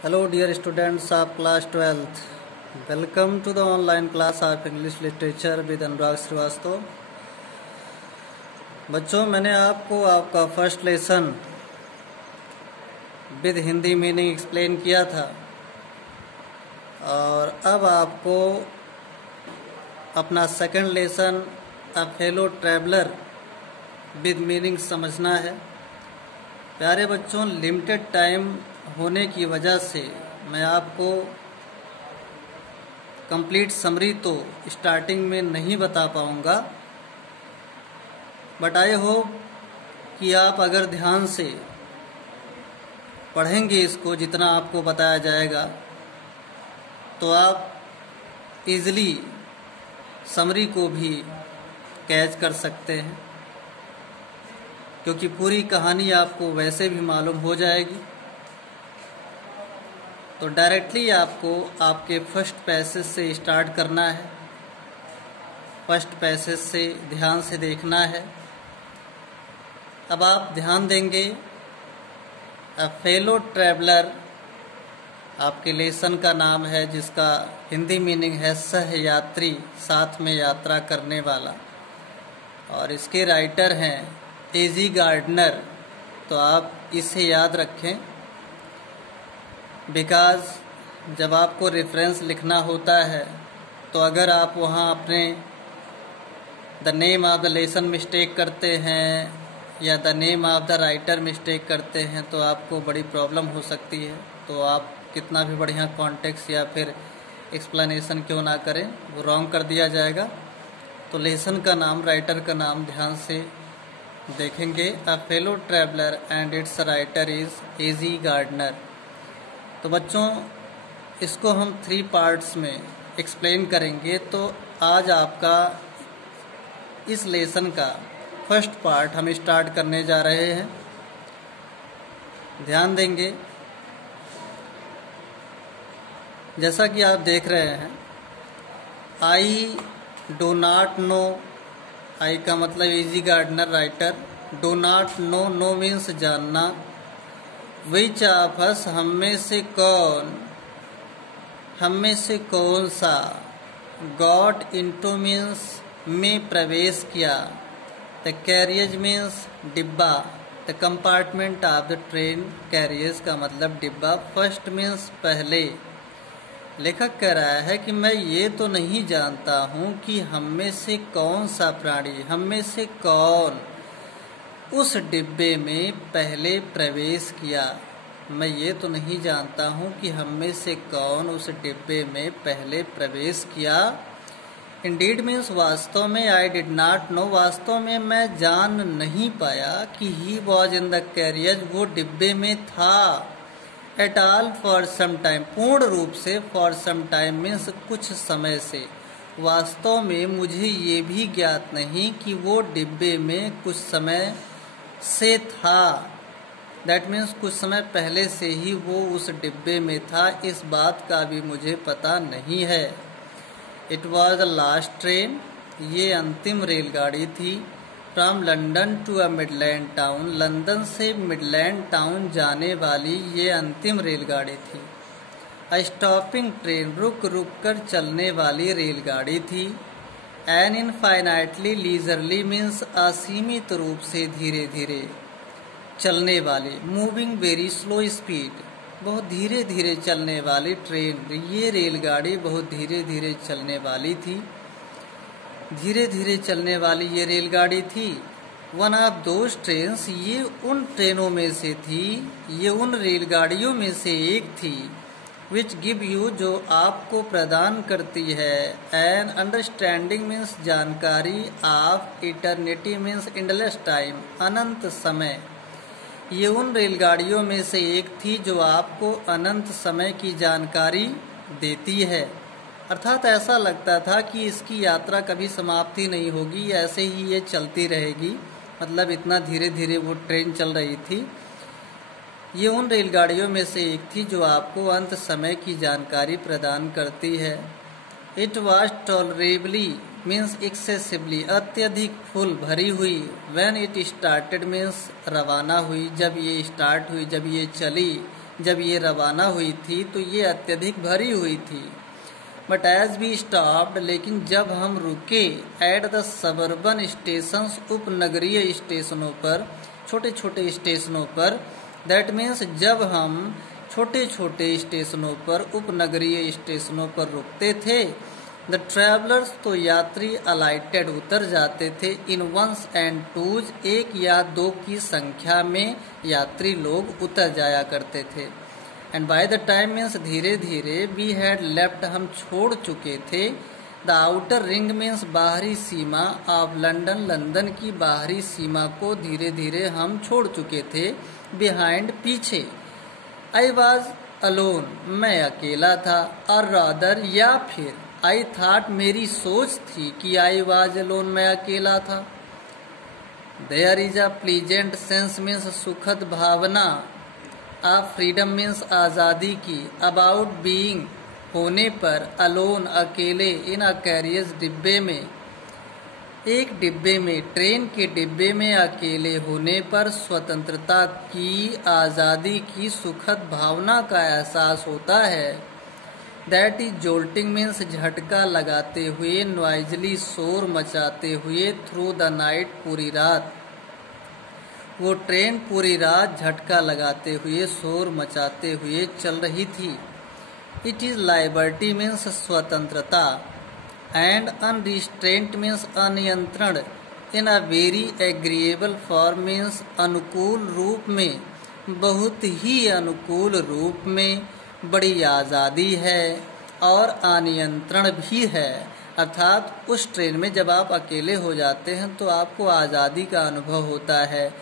Hello dear students of class 12th. Welcome to the online class of English Literature with अनुराग श्रीवास्तव। बच्चों, मैंने आपको आपका first lesson with Hindi meaning explain किया था और अब आपको अपना second lesson a fellow traveller with meaning समझना है। प्यारे बच्चों, लिमिटेड टाइम होने की वजह से मैं आपको कंप्लीट समरी तो स्टार्टिंग में नहीं बता पाऊँगा, बट आई होप कि आप अगर ध्यान से पढ़ेंगे इसको जितना आपको बताया जाएगा तो आप इजीली समरी को भी कैच कर सकते हैं, क्योंकि पूरी कहानी आपको वैसे भी मालूम हो जाएगी। तो डायरेक्टली आपको आपके फर्स्ट पैसेज से स्टार्ट करना है। फर्स्ट पैसेज से ध्यान से देखना है। अब आप ध्यान देंगे, अ फेलो ट्रैवलर आपके लेसन का नाम है, जिसका हिंदी मीनिंग है सहयात्री, साथ में यात्रा करने वाला, और इसके राइटर हैं एजी गार्डनर। तो आप इसे याद रखें, बिकॉज जब आपको रेफरेंस लिखना होता है तो अगर आप वहाँ अपने the name of the lesson mistake करते हैं या the name of the writer mistake करते हैं तो आपको बड़ी प्रॉब्लम हो सकती है। तो आप कितना भी बढ़िया कॉन्टेक्स्ट या फिर एक्सप्लेनेशन क्यों ना करें, वो रॉन्ग कर दिया जाएगा। तो लेसन का नाम, राइटर का नाम ध्यान से देखेंगे, a fellow traveller and its writer is A G Gardiner. तो बच्चों, इसको हम 3 पार्ट्स में एक्सप्लेन करेंगे। तो आज आपका इस लेसन का फर्स्ट पार्ट हम स्टार्ट करने जा रहे हैं। ध्यान देंगे, जैसा कि आप देख रहे हैं, I do not know, I का मतलब A G Gardiner writer, do not know, know means जानना, विच ऑफ अस हम में से कौन, हम में से कौन सा, गॉट इनटू मीन्स में प्रवेश किया, द कैरियज मीन्स डिब्बा, the compartment of the train, carriage का मतलब डिब्बा, फर्स्ट मीन्स पहले। लेखक कह रहा है कि मैं ये तो नहीं जानता हूँ कि हम में से कौन सा प्राणी, हम में से कौन उस डिब्बे में पहले प्रवेश किया। मैं ये तो नहीं जानता हूँ कि हम में से कौन उस डिब्बे में पहले प्रवेश किया। इंडीड मीन्स वास्तव में, आई डिड नॉट नो, वास्तव में मैं जान नहीं पाया कि he was in the carriage, वो डिब्बे में था। At all for some time, पूर्ण रूप से, फॉर सम टाइम मीन्स कुछ समय से, वास्तव में मुझे ये भी ज्ञात नहीं कि वो डिब्बे में कुछ समय से था। दैट मीन्स कुछ समय पहले से ही वो उस डिब्बे में था, इस बात का भी मुझे पता नहीं है। It was the last train, ये अंतिम रेलगाड़ी थी। From London to a Midland town, London से मिडलैंड टाउन जाने वाली ये अंतिम रेलगाड़ी थी। अ स्टॉपिंग ट्रेन, रुक रुक कर चलने वाली रेलगाड़ी थी। एन इनफाइनाइटली लीजरली मीन्स असीमित रूप से धीरे धीरे चलने वाली, मूविंग वेरी स्लो स्पीड, बहुत धीरे धीरे चलने वाली ट्रेन, ये रेलगाड़ी बहुत धीरे धीरे चलने वाली थी। धीरे धीरे चलने वाली ये रेलगाड़ी थी। वन ऑफ दोज ट्रेन्स, ये उन ट्रेनों में से थी, ये उन रेलगाड़ियों में से एक थी। विच गिव यू, जो आपको प्रदान करती है, एन अंडरस्टैंडिंग मीन्स जानकारी, of eternity means endless time, अनंत समय। ये उन रेलगाड़ियों में से एक थी जो आपको अनंत समय की जानकारी देती है। अर्थात ऐसा लगता था कि इसकी यात्रा कभी समाप्ति नहीं होगी, ऐसे ही ये चलती रहेगी। मतलब इतना धीरे धीरे वो ट्रेन चल रही थी। ये उन रेलगाड़ियों में से एक थी जो आपको अंत समय की जानकारी प्रदान करती है। इट वॉज टॉलरेबली मीन्स एक्सेसिवली, अत्यधिक फुल, भरी हुई। व्हेन इट स्टार्टेड मीन्स रवाना हुई, जब ये स्टार्ट हुई, जब ये चली। जब ये रवाना हुई थी तो ये अत्यधिक भरी हुई थी। बट एज वी स्टॉप्ड, लेकिन जब हम रुके एट द सबर्बन स्टेशंस, उपनगरीय स्टेशनों पर, छोटे छोटे स्टेशनों पर, दैट मीन्स जब हम छोटे छोटे स्टेशनों पर, उपनगरीय स्टेशनों पर रुकते थे, द ट्रैवलर्स तो यात्री अलाइटेड उतर जाते थे, इन वंस एंड टूज, एक या दो की संख्या में यात्री लोग उतर जाया करते थे। And by the time means धीरे धीरे, वी हैड लेफ्ट, हम छोड़ चुके थे, द आउटर रिंग मीन्स बाहरी सीमा ऑफ लंदन, लंदन की बाहरी सीमा को धीरे धीरे हम छोड़ चुके थे, बिहाइंड, पीछे। आई वॉज अलोन, मैं अकेला था, और रादर, या फिर आई थॉट, मेरी सोच थी कि आई वॉज अलोन, मैं अकेला था। There is a pleasant sense means सुखद भावना, ऑफ फ्रीडम मीन्स आज़ादी की, अबाउट बीइंग, होने पर, अलोन, अकेले, इन अ कैरियर्स, डिब्बे में, एक डिब्बे में, ट्रेन के डिब्बे में अकेले होने पर स्वतंत्रता की, आज़ादी की सुखद भावना का एहसास होता है। दैट इज जोल्टिंग मीन्स झटका लगाते हुए, नॉइजली, शोर मचाते हुए, थ्रू द नाइट, पूरी रात। वो ट्रेन पूरी रात झटका लगाते हुए, शोर मचाते हुए चल रही थी। इट इज लाइबर्टी मीन्स स्वतंत्रता, एंड अनरिस्ट्रेंट मीन्स अनियंत्रण, in a very agreeable form means अनुकूल रूप में, बहुत ही अनुकूल रूप में, बड़ी आज़ादी है और अनियंत्रण भी है। अर्थात उस ट्रेन में जब आप अकेले हो जाते हैं तो आपको आज़ादी का अनुभव होता है,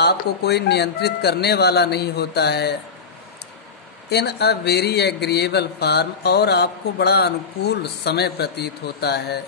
आपको कोई नियंत्रित करने वाला नहीं होता है। इन अ वेरी एग्रीएबल फॉर्म, और आपको बड़ा अनुकूल समय प्रतीत होता है।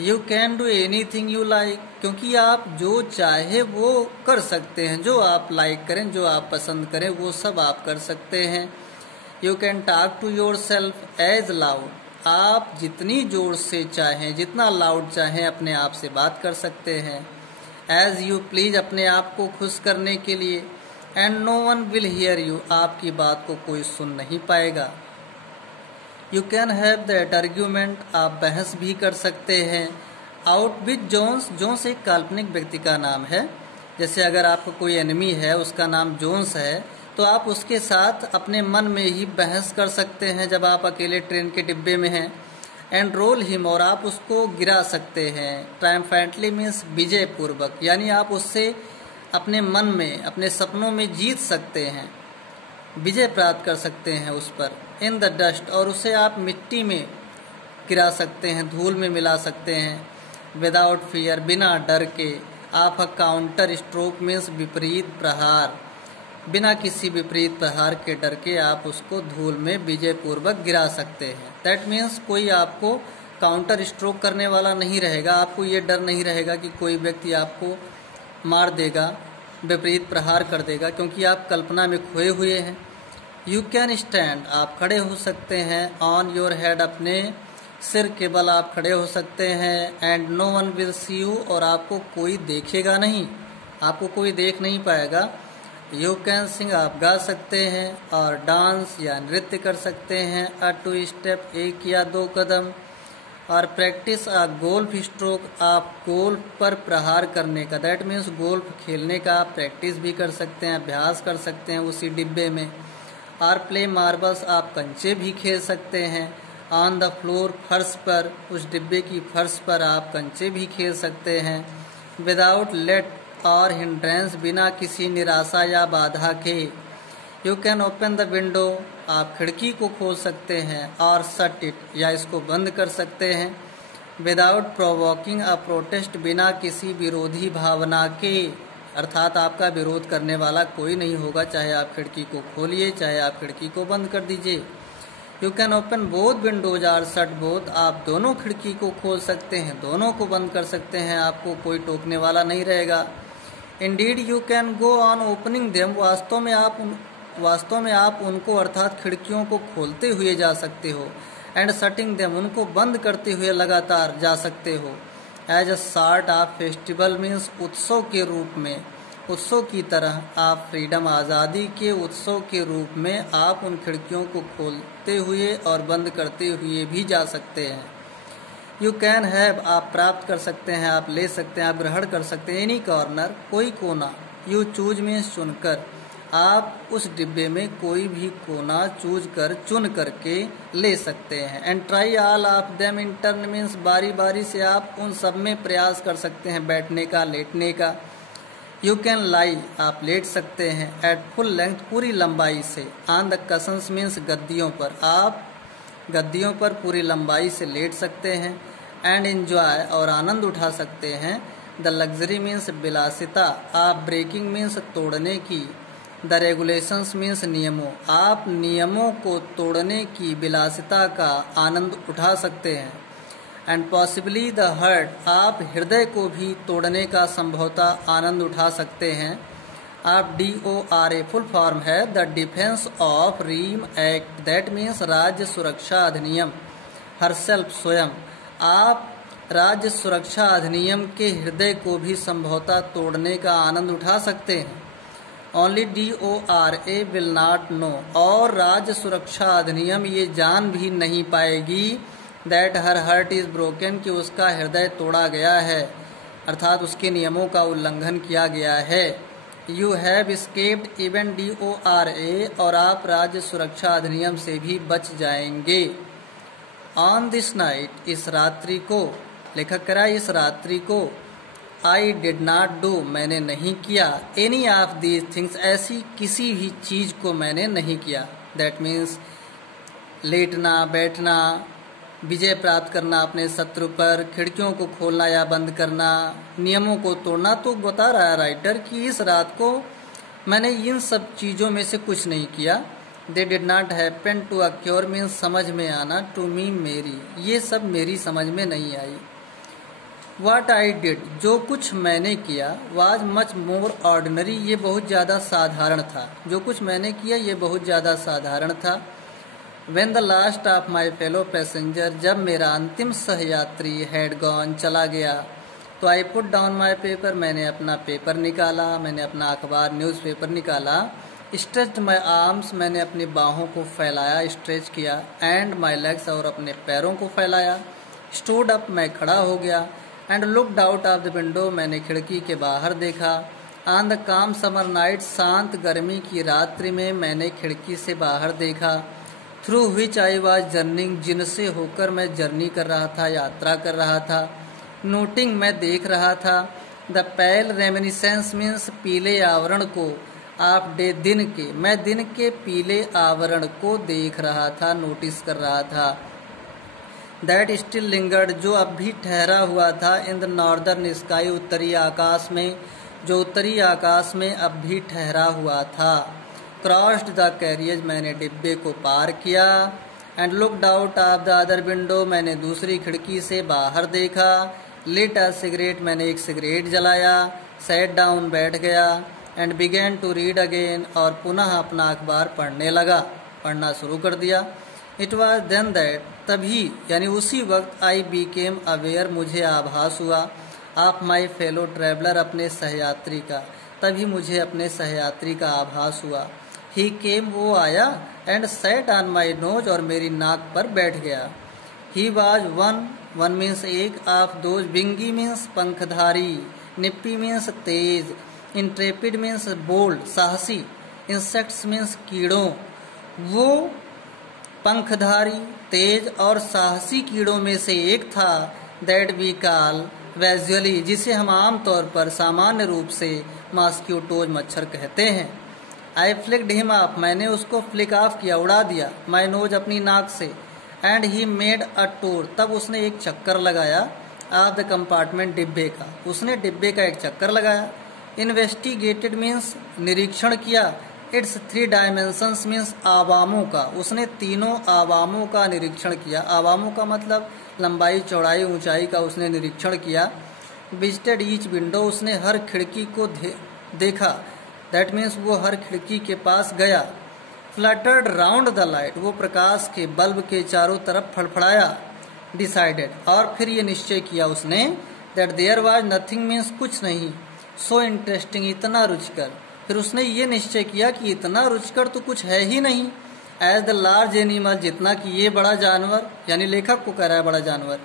You can do any thing you like, क्योंकि आप जो चाहे वो कर सकते हैं, जो आप लाइक करें, जो आप पसंद करें, वो सब आप कर सकते हैं। You can talk to yourself as loud, आप जितनी जोर से चाहें, जितना लाउड चाहें, अपने आप से बात कर सकते हैं। एज यू प्लीज, अपने आप को खुश करने के लिए। And no one will hear you, आपकी बात को कोई सुन नहीं पाएगा। You can have that argument, आप बहस भी कर सकते हैं। आउट विथ जोन्स, जोन्स एक काल्पनिक व्यक्ति का नाम है। जैसे अगर आपका कोई एनिमी है, उसका नाम जोन्स है, तो आप उसके साथ अपने मन में ही बहस कर सकते हैं जब आप अकेले ट्रेन के डिब्बे में हैं। एंड रोल हिम, और आप उसको गिरा सकते हैं। ट्रायम्फेंटली मीन्स विजय पूर्वक, यानी आप उससे अपने मन में, अपने सपनों में जीत सकते हैं, विजय प्राप्त कर सकते हैं उस पर। इन द डस्ट, और उसे आप मिट्टी में गिरा सकते हैं, धूल में मिला सकते हैं। विदाउट फियर, बिना डर के। आप अ काउंटर स्ट्रोक मीन्स विपरीत प्रहार, बिना किसी विपरीत प्रहार के डर के आप उसको धूल में विजय पूर्वक गिरा सकते हैं। दैट मीन्स कोई आपको काउंटर स्ट्रोक करने वाला नहीं रहेगा, आपको ये डर नहीं रहेगा कि कोई व्यक्ति आपको मार देगा, विपरीत प्रहार कर देगा, क्योंकि आप कल्पना में खोए हुए हैं। यू कैन स्टैंड, आप खड़े हो सकते हैं। ऑन योर हेड, अपने सिर के बल आप खड़े हो सकते हैं। And no one will see you, और आपको कोई देखेगा नहीं, आपको कोई देख नहीं पाएगा। यू कैन सिंग, आप गा सकते हैं। और डांस या नृत्य कर सकते हैं। अ टू स्टेप, एक या दो कदम। और प्रैक्टिस अ गोल्फ स्ट्रोक, आप गोल्फ पर प्रहार करने का, दैट मीन्स गोल्फ खेलने का आप प्रैक्टिस भी कर सकते हैं, अभ्यास कर सकते हैं उसी डिब्बे में। और प्ले मार्बल्स, आप कंचे भी खेल सकते हैं। ऑन द फ्लोर, फर्श पर, उस डिब्बे की फर्श पर आप कंचे भी खेल सकते हैं। विदाउट लेट और हिंड्रेंस, बिना किसी निराशा या बाधा के। You can open the window, आप खिड़की को खोल सकते हैं। और शट इट, या इसको बंद कर सकते हैं। विदाउट प्रोवोकिंग अ प्रोटेस्ट, बिना किसी विरोधी भावना के, अर्थात आपका विरोध करने वाला कोई नहीं होगा, चाहे आप खिड़की को खोलिए, चाहे आप खिड़की को बंद कर दीजिए। You can open both windows or shut both, आप दोनों खिड़की को खोल सकते हैं, दोनों को बंद कर सकते हैं, आपको कोई टोकने वाला नहीं रहेगा। Indeed you can go on opening them, वास्तव में आप उनको, अर्थात खिड़कियों को खोलते हुए जा सकते हो। एंड शटिंग देम, उनको बंद करते हुए लगातार जा सकते हो। As a sort of festival means उत्सव के रूप में। उत्सव की तरह आप फ्रीडम आज़ादी के उत्सव के रूप में आप उन खिड़कियों को खोलते हुए और बंद करते हुए भी जा सकते हैं। यू कैन हैव आप प्राप्त कर सकते हैं, आप ले सकते हैं, आप ग्रहण कर सकते हैं। एनी कॉर्नर कोई कोना, यू चूज मीन्स चुनकर, आप उस डिब्बे में कोई भी कोना चुन करके ले सकते हैं। And try all of them in turn means बारी बारी से आप उन सब में प्रयास कर सकते हैं बैठने का, लेटने का। यू कैन लाई आप लेट सकते हैं, एट फुल लेंथ पूरी लंबाई से, ऑन द कशंस मीन्स गद्दियों पर, आप गद्दियों पर पूरी लंबाई से लेट सकते हैं। एंड एंजॉय और आनंद उठा सकते हैं। द लग्जरी मीन्स विलासिता, आप ब्रेकिंग मीन्स तोड़ने की, द रेगुलेशंस मीन्स नियमों, आप नियमों को तोड़ने की विलासिता का आनंद उठा सकते हैं। एंड पॉसिबली द हर्ट, आप हृदय को भी तोड़ने का संभवतः आनंद उठा सकते हैं। आप DORA फुल फॉर्म है the defence of realm act, that means राज्य सुरक्षा अधिनियम, हरसेल्फ स्वयं, आप राज्य सुरक्षा अधिनियम के हृदय को भी संभवतः तोड़ने का आनंद उठा सकते हैं। Only DORA will not know, और राज्य सुरक्षा अधिनियम ये जान भी नहीं पाएगी that her heart is broken, कि उसका हृदय तोड़ा गया है, अर्थात उसके नियमों का उल्लंघन किया गया है। You have escaped even DORA, और आप राज्य सुरक्षा अधिनियम से भी बच जाएंगे। ऑन दिस नाइट, इस रात्रि को, लेखक करा इस रात्रि को, आई डिड नॉट डू मैंने नहीं किया, एनी ऑफ दीज थिंग्स ऐसी किसी भी चीज़ को मैंने नहीं किया। दैट मीन्स लेटना, बैठना, विजय प्राप्त करना अपने शत्रु पर, खिड़कियों को खोलना या बंद करना, नियमों को तोड़ना। तो बता रहा है राइटर कि इस रात को मैंने इन सब चीज़ों में से कुछ नहीं किया। They did not happen to occur means समझ में आना, टू मी मेरी, ये सब मेरी समझ में नहीं आई। What I did, जो कुछ मैंने किया, was much more ordinary, ये बहुत ज़्यादा साधारण था। जो कुछ मैंने किया ये बहुत ज़्यादा साधारण था। When the last of my fellow passenger, जब मेरा अंतिम सहयात्री had gone, चला गया, तो I put down my paper, मैंने अपना पेपर निकाला, मैंने अपना अखबार न्यूज़पेपर निकाला। Stretched my arms, मैंने अपनी बाहों को फैलाया, स्ट्रेच किया। And my legs, और अपने पैरों को फैलाया। Stood up, मैं खड़ा हो गया। And looked out of the window, मैंने खिड़की के बाहर देखा। ऑन द काम समर नाइट, शांत गर्मी की रात्रि में मैंने खिड़की से बाहर देखा। Through which I was journeying, जिनसे होकर मैं जर्नी कर रहा था, यात्रा कर रहा था। नोटिंग, मैं देख रहा था। द पेल रेमिनिसेंस मीन्स पीले आवरण को, ऑफ डे दिन के, मैं दिन के पीले आवरण को देख रहा था, नोटिस कर रहा था। दैट स्टिल लिंगर्ड, जो अब भी ठहरा हुआ था। इन द नॉर्दर्न स्काई, उत्तरी आकाश में, जो उत्तरी आकाश में अब भी ठहरा हुआ था। क्रॉस्ड द कैरियज, मैंने डिब्बे को पार किया। And looked out of the other window, मैंने दूसरी खिड़की से बाहर देखा। लिट अ सिगरेट, मैंने एक सिगरेट जलाया। सैट डाउन, बैठ गया। And began to read again, और पुनः अपना अखबार पढ़ने लगा, पढ़ना शुरू कर दिया। इट वॉज देन दैट, तभी यानी उसी वक्त, आई बीकेम अवेयर, मुझे आभास हुआ। ऑफ माई फेलो ट्रैवलर, अपने सहयात्री का, तभी मुझे अपने सहयात्री का आभास हुआ। ही केम, वो आया। And sat on my nose, और मेरी नाक पर बैठ गया। ही वॉज वन मीन्स एक, ऑफ दोज, विंगी मीन्स पंखधारी, निप्पी मीन्स तेज, इंट्रेपिड मीन्स बोल्ड, साहसी, इंसेक्ट्स मीन्स कीड़ों, वो पंखधारी, तेज और साहसी कीड़ों में से एक था। दैट वी कॉल वैजुअली, जिसे हम आमतौर पर सामान्य रूप से मॉस्क्यूटोज, मच्छर कहते हैं। आई फ्लिक्ड हिम ऑफ, मैंने उसको फ्लिक ऑफ किया, उड़ा दिया। माई नोज, अपनी नाक से। And he made a tour, तब उसने एक चक्कर लगाया। ऑफ द कंपार्टमेंट, डिब्बे का, उसने डिब्बे का एक चक्कर लगाया। इन्वेस्टिगेटेड मीन्स निरीक्षण किया। इट्स 3 डायमेंशंस मीन्स आवामों का, उसने तीनों आवामों का निरीक्षण किया। आवामों का मतलब लंबाई, चौड़ाई, ऊंचाई का उसने निरीक्षण किया। विजिटेड ईच विंडो, उसने हर खिड़की को देखा। दैट मीन्स वो हर खिड़की के पास गया। फ्लटर्ड राउंड द लाइट, वो प्रकाश के बल्ब के चारों तरफ फड़फड़ाया। डिसाइडेड, और फिर ये निश्चय किया उसने, that there was nothing means कुछ नहीं। सो इंटरेस्टिंग, इतना रुचिकर। फिर उसने ये निश्चय किया कि इतना रुचिकर तो कुछ है ही नहीं। एज द लार्ज एनिमल, जितना कि ये बड़ा जानवर, यानी लेखक को कह रहा है बड़ा जानवर।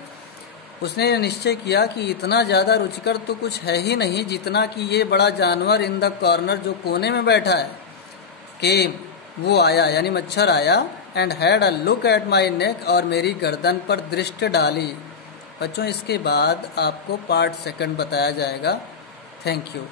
उसने ये निश्चय किया कि इतना ज़्यादा रुचिकर तो कुछ है ही नहीं जितना कि ये बड़ा जानवर इन द कॉर्नर, जो कोने में बैठा है, कि वो आया, यानी मच्छर आया, and had a look at my neck, और मेरी गर्दन पर दृष्टि डाली। बच्चों, इसके बाद आपको पार्ट सेकंड बताया जाएगा। Thank you.